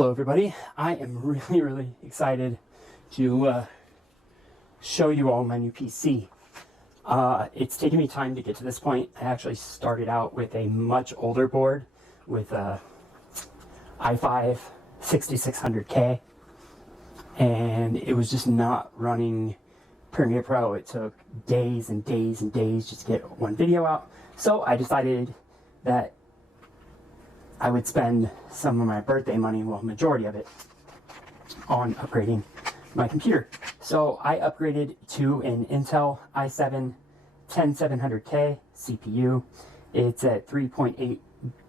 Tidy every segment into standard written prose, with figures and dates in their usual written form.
Hello everybody, I am really excited to show you all my new PC. It's taken me time to get to this point. I actually started out with a much older board with a i5 6600K, and it was just not running Premiere Pro. It took days and days and days just to get one video out. So I decided that I would spend some of my birthday money, well, majority of it, on upgrading my computer. So I upgraded to an Intel i7 10700K CPU. It's at 3.8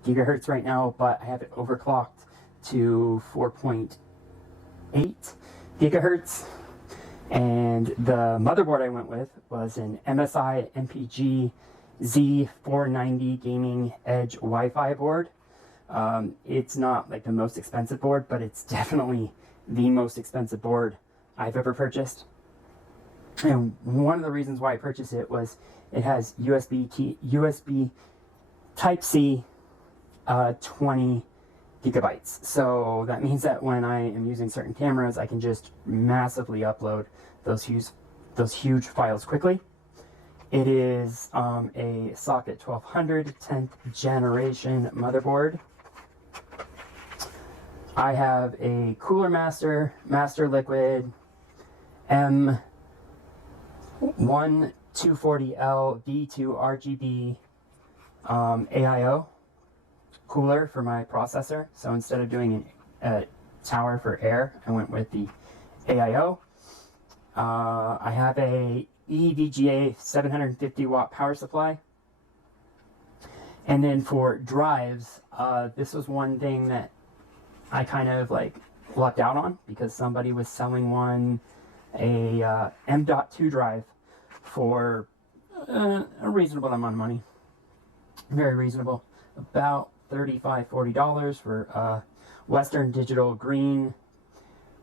gigahertz right now, but I have it overclocked to 4.8 gigahertz. And the motherboard I went with was an MSI MPG Z490 Gaming Edge Wi-Fi board. It's not like the most expensive board, but it's definitely the most expensive board I've ever purchased. And one of the reasons why I purchased it was it has USB Type-C 20 gigabytes. So that means that when I am using certain cameras, I can just massively upload those huge files quickly. It is a socket 1200 10th generation motherboard. I have a Cooler Master Liquid M1240L V2 RGB AIO cooler for my processor. So instead of doing a tower for air, I went with the AIO. I have a EVGA 750 watt power supply. And then for drives, this was one thing that I kind of like lucked out on, because somebody was selling a M.2 drive for a reasonable amount of money. Very reasonable. About $35, $40 for Western Digital green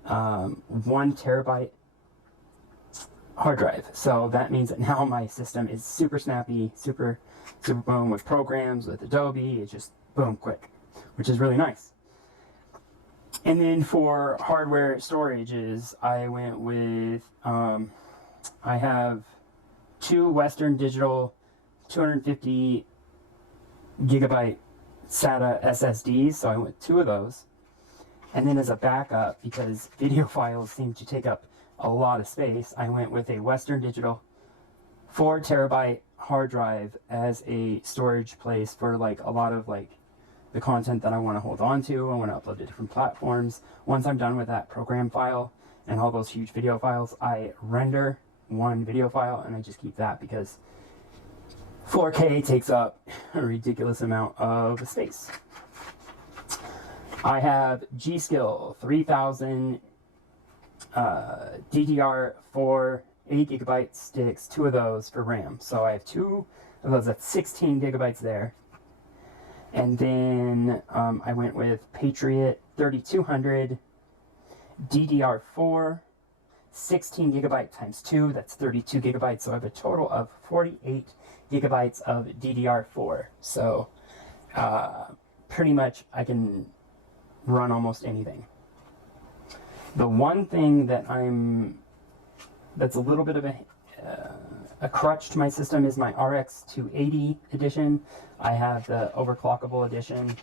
1 terabyte hard drive. So that means that now my system is super snappy, super boom with programs, with Adobe. It's just boom quick, which is really nice. And then for hardware storages, I went with, I have two Western Digital 250 gigabyte SATA SSDs, so I went with two of those. And then as a backup, because video files seem to take up a lot of space, I went with a Western Digital 4 terabyte hard drive as a storage place for like a lot of like the content that I want to hold on to. I want to upload to different platforms. Once I'm done with that program file and all those huge video files, I render one video file and I just keep that, because 4K takes up a ridiculous amount of space. I have G.Skill 3000 DDR4 8 gigabyte sticks, two of those for RAM. So I have two of those, that's 16 gigabytes there. And then I went with Patriot 3200 DDR4 16 gigabyte times 2, that's 32 gigabytes. So I have a total of 48 gigabytes of DDR4. So pretty much I can run almost anything. The one thing that's a little bit of a crutch to my system is my RX 280 edition. I have the overclockable edition.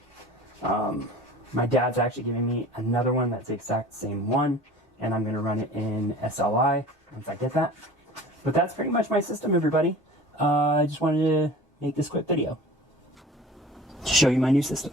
My dad's actually giving me another one that's the exact same one, and I'm going to run it in SLI once I get that. But that's pretty much my system, everybody. I just wanted to make this quick video to show you my new system.